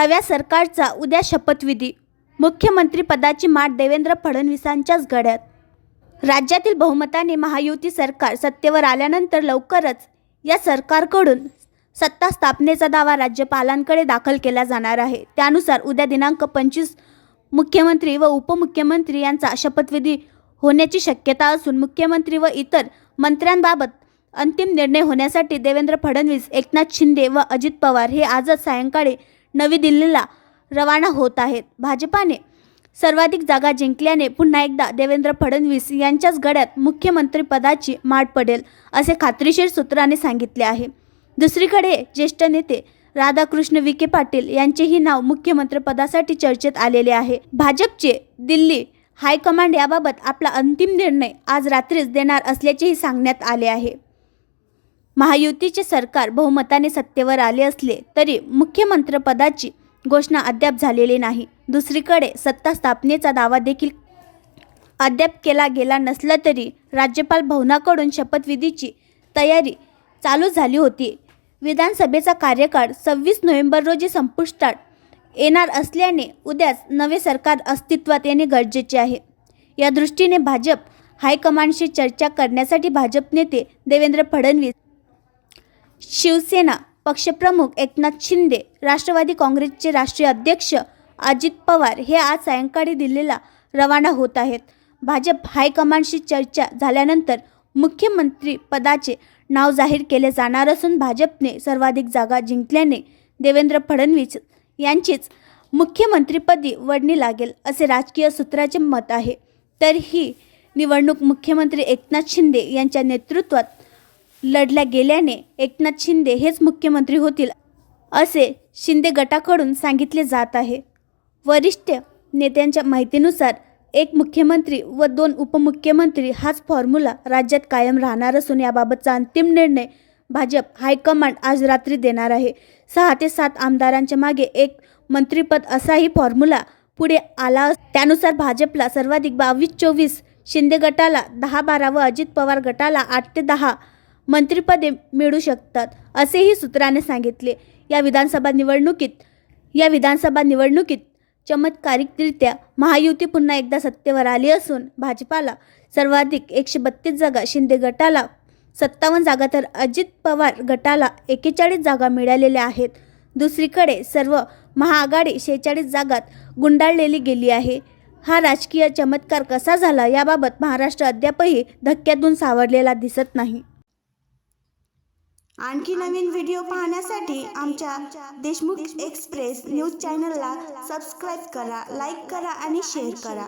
नव्या सरकारचा उद्या शपथविधी. मुख्यमंत्रीपदाची माठ देवेंद्र फडणवीसांच्याच गळ्यात. राज्यातील बहुमताने महायुती सरकार सत्तेवर आल्यानंतर लवकरच या सरकारकडून सत्ता स्थापनेचा दावा राज्यपालांकडे दाखल केला जाणार आहे. त्यानुसार उद्या दिनांक 25 मुख्यमंत्री व उपमुख्यमंत्री यांचा शपथविधी होण्याची शक्यता असून मुख्यमंत्री व इतर मंत्र्यांबाबत अंतिम निर्णय होण्यासाठी देवेंद्र फडणवीस, एकनाथ शिंदे व अजित पवार हे आजच सायंकाळी नवी दिल्लीला रवाना होत आहेत. भाजपाने सर्वाधिक जागा जिंकल्याने पुन्हा एकदा देवेंद्र फडणवीस यांच्याच गळ्यात मुख्यमंत्रीपदाची माठ पडेल असे खात्रीशीर सूत्रांनी सांगितले आहे. दुसरीकडे ज्येष्ठ नेते राधाकृष्ण विखे पाटील यांचेही नाव मुख्यमंत्रीपदासाठी चर्चेत आलेले आहे. भाजपचे दिल्ली हायकमांड याबाबत आपला अंतिम निर्णय आज रात्रीच देणार असल्याचेही सांगण्यात आले आहे. महायुतीचे सरकार बहुमताने सत्तेवर आले असले तरी मुख्यमंत्रीपदाची घोषणा अद्याप झालेली नाही. दुसरीकडे सत्ता स्थापनेचा दावा देखील अद्याप केला गेला नसला तरी राज्यपाल भवनाकडून शपथविधीची तयारी चालू झाली होती. विधानसभेचा कार्यकाळ 26 नोव्हेंबर रोजी संपुष्टात येणार असल्याने उद्याच नवे सरकार अस्तित्वात येणे गरजेचे आहे. या दृष्टीने भाजप हायकमांडशी चर्चा करण्यासाठी भाजप नेते देवेंद्र फडणवीस, शिवसेना पक्षप्रमुख एकनाथ शिंदे, राष्ट्रवादी काँग्रेसचे राष्ट्रीय अध्यक्ष अजित पवार हे आज सायंकाळी दिल्लीला रवाना होत आहेत. भाजप हायकमांडशी चर्चा झाल्यानंतर मुख्यमंत्री पदाचे नाव जाहीर केले जाणार असून भाजपने सर्वाधिक जागा जिंकल्याने देवेंद्र फडणवीस यांचीच मुख्यमंत्रीपदी वर्णी लागेल असे राजकीय सूत्राचे मत आहे. तर ही निवडणूक मुख्यमंत्री एकनाथ शिंदे यांच्या नेतृत्वात लढल्या गेल्याने एकनाथ शिंदे हेच मुख्यमंत्री होतील असे शिंदे गटाकडून सांगितले जात आहे. वरिष्ठ नेत्यांच्या माहितीनुसार एक मुख्यमंत्री व 2 उपमुख्यमंत्री हाच फॉर्म्युला राज्यात कायम राहणार असून याबाबतचा अंतिम निर्णय भाजप हायकमांड आज रात्री देणार आहे. 6 ते 7 आमदारांच्या मागे एक मंत्रिपद असाही फॉर्म्युला पुढे आला. त्यानुसार भाजपला सर्वाधिक 22-24, शिंदे गटाला 10-12 व अजित पवार गटाला 8 ते 10 मंत्रिपदे मिळू शकतात असेही सूत्रांनी सांगितले. या विधानसभा निवडणुकीत चमत्कारिकरित्या महायुती पुन्हा एकदा सत्तेवर आली असून भाजपाला सर्वाधिक 132 जागा, शिंदे गटाला 57 जागा तर अजित पवार गटाला 41 जागा मिळालेल्या आहेत. दुसरीकडे सर्व महाआघाडी 46 जागात गुंडाळलेली गेली आहे. हा राजकीय चमत्कार कसा झाला याबाबत महाराष्ट्र अद्यापही धक्क्यातून सावरलेला दिसत नाही. आणखी नवीन व्हिडिओ पाहण्यासाठी आमच्या देशमुख एक्सप्रेस न्यूज चॅनलला सबस्क्राईब करा, लाईक करा आणि शेअर करा.